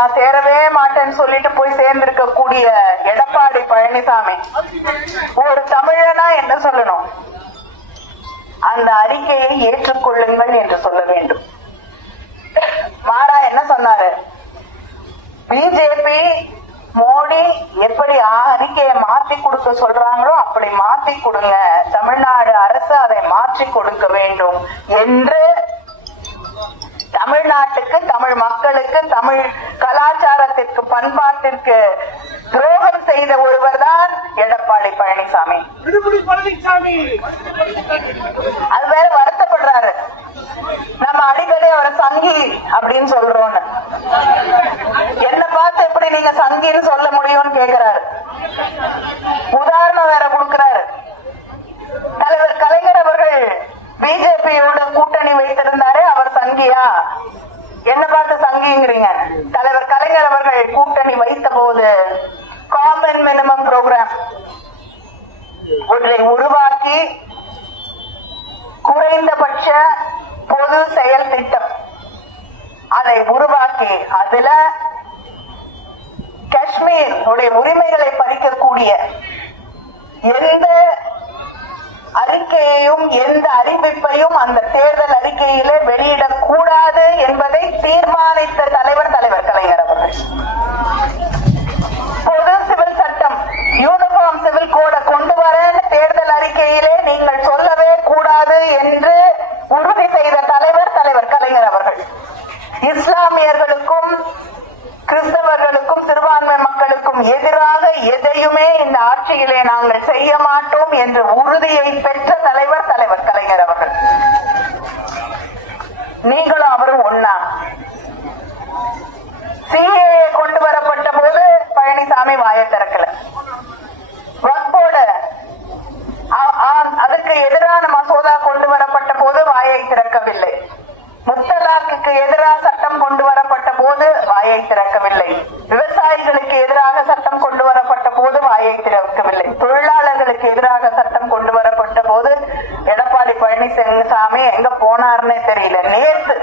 நான் சேரவே மாட்டேன்னு சொல்லிட்டு போய் சேர்ந்திருக்க கூடிய எடப்பாடி பழனிசாமி ஒரு தமிழனா என்ன சொல்லணும்? அந்த அறிக்கையை ஏற்றுக்கொள்ளுங்கள் என்று சொல்ல வேண்டும். மாறா என்ன சொன்னாரு? பிஜேபி மோடி எப்படி அறிக்கையை மாத்தி கொடுக்க சொல்றாங்களோ அப்படி மாத்தி கொடுங்க, தமிழ்நாடு அரசு அதை மாற்றி கொடுக்க வேண்டும் என்று தமிழ்நாட்டுக்கு, தமிழ் மக்களுக்கு, தமிழ் கலாச்சாரத்திற்கு, பண்பாட்டிற்கு துரோகம் செய்த ஒருவர் தான் எடப்பாடி பழனிசாமி. அது வேற வருத்தப்படுறாரு, நம்ம அடிக்கடி அவரை சங்கி அப்படின்னு சொல்றோம்னு. என்ன பார்த்து எப்படி நீங்க சங்கின்னு சொல்ல முடியும்னு கேக்குறாரு. உதாரணம் வேற கொடுக்கிறாரு. தலைவர் கலைஞர் அவர்கள் பிஜேபியோட கூட்டணி வைத்திருந்தாரு, அவர் சங்கியா? என்ன பார்த்து சங்கிங்கிறீங்க? தலைவர் கலைஞர் அவர்கள் கூட்டணி வைத்த போது காமன் மினிமம் புரோகிராம் ஒன்றை உருவாக்கி குறைந்தபட்ச பொது செயல் திட்டம் அதை உருவாக்கி அதுல காஷ்மீர் உரிமைகளை பறிக்கக்கூடிய எந்த அறிக்கையையும் எந்த அறிவிப்பையும் அந்த தேர்தல் அறிக்கையிலே வெளியிடக்கூடாது என்பதை தீர்மானித்த தலைவர் கலைஞர் அவர்கள். பொது சிவில் சட்டம், யூனிஃபார்ம் சிவில் கோட கொண்டு வர தேர்தல் அறிக்கையிலே நீங்கள் சொல்லவே கூடாது என்று உறுதி செய்த தலைவர் கலைஞர் அவர்கள். இஸ்லாமியர்களுக்கும் கிறிஸ்தவர்களுக்கும் சிறுபான்மை மக்களுக்கும் எதிராக எதையுமே இந்த ஆட்சியிலே நாங்கள் செய்ய மாட்டோம் என்று உறுதியை பெற்ற தலைவர் கலைஞர் அவர்கள். நீங்களும் அவரும் ஒன்னா. சிஏஏ கொண்டு வரப்பட்ட போது பழனிசாமி வாயை திறக்கல. அதுக்கு எதிரான மசோதா கொண்டு வரப்பட்ட போது வாயை திறக்கவில்லை. முத்தலாக்கு எதிராக சட்டம் கொண்டு வரப்பட்ட போது வாயை திறக்கவில்லை. விவசாயிகளுக்கு எதிராக சட்டம் கொண்டு வரப்பட்ட போது வாயை திறக்கவில்லை. தொழிலாளர்களுக்கு எதிராக சட்டம் கொண்டு வரப்பட்ட போது எடப்பாடி பழனிசாமி எங்க போனார்னே தெரியல. நேற்று